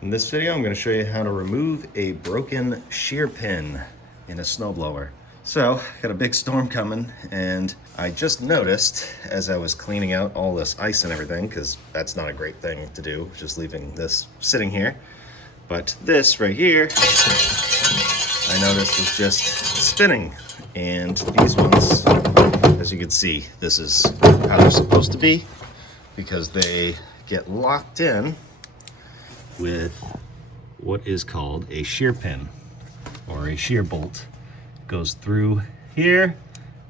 In this video, I'm going to show you how to remove a broken shear pin in a snowblower. So, got a big storm coming, and I just noticed as I was cleaning out all this ice and everything, because that's not a great thing to do, just leaving this sitting here. But this right here, I noticed was just spinning. And these ones, as you can see, this is how they're supposed to be, because they get locked in with what is called a shear pin or a shear bolt. It goes through here,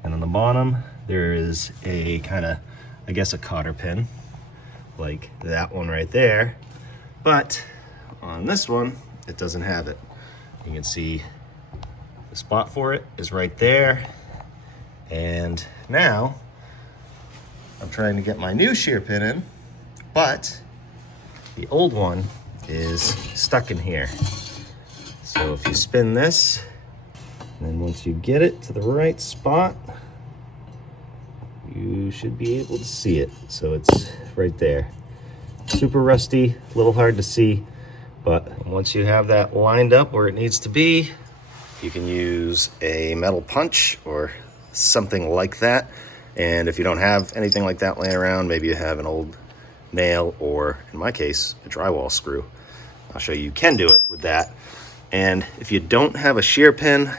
and on the bottom there is a kind of, I guess, a cotter pin like that one right there, but on this one it doesn't have it. You can see the spot for it is right there, and now I'm trying to get my new shear pin in, but the old one is stuck in here. So if you spin this, and then once you get it to the right spot, you should be able to see it. So it's right there. Super rusty, a little hard to see, but once you have that lined up where it needs to be, you can use a metal punch or something like that. And if you don't have anything like that laying around, maybe you have an old nail, or in my case, a drywall screw. I'll show you can do it with that. And if you don't have a shear pin,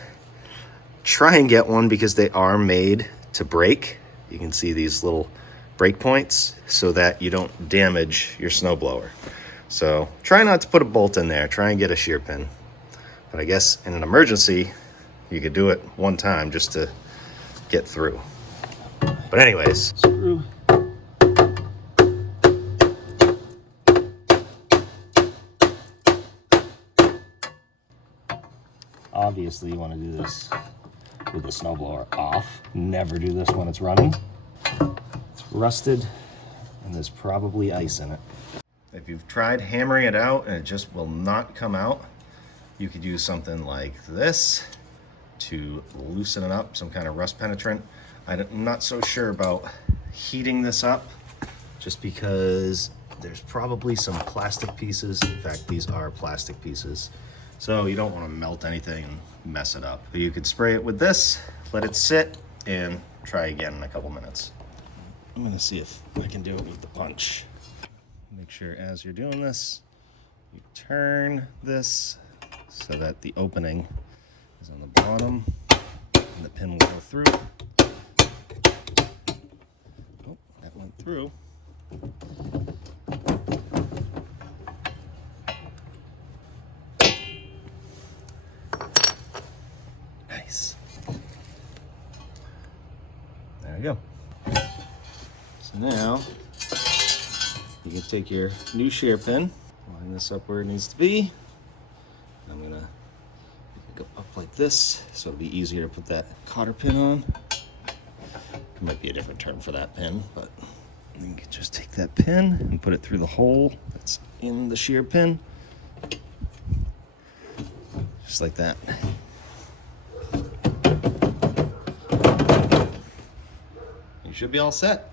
try and get one, because they are made to break. You can see these little break points so that you don't damage your snowblower. So try not to put a bolt in there, try and get a shear pin. But I guess in an emergency, you could do it one time just to get through. But anyways, screw. Obviously, you want to do this with the snowblower off. Never do this when it's running. It's rusted, and there's probably ice in it. If you've tried hammering it out and it just will not come out, you could use something like this to loosen it up, some kind of rust penetrant. I'm not so sure about heating this up, just because there's probably some plastic pieces. In fact, these are plastic pieces. So you don't want to melt anything and mess it up. But you could spray it with this, let it sit, and try again in a couple minutes. I'm gonna see if I can do it with the punch. Make sure as you're doing this, you turn this so that the opening is on the bottom and the pin will go through. Oh, that went through. Nice. There we go. So now you can take your new shear pin, line this up where it needs to be. I'm gonna go up like this so it'll be easier to put that cotter pin on. There might be a different term for that pin, but you can just take that pin and put it through the hole that's in the shear pin, just like that. You should be all set.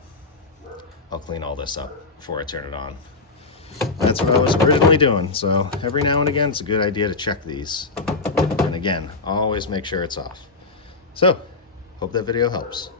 I'll clean all this up before I turn it on. That's what I was originally doing, so every now and again it's a good idea to check these. And again, always make sure it's off. So, hope that video helps.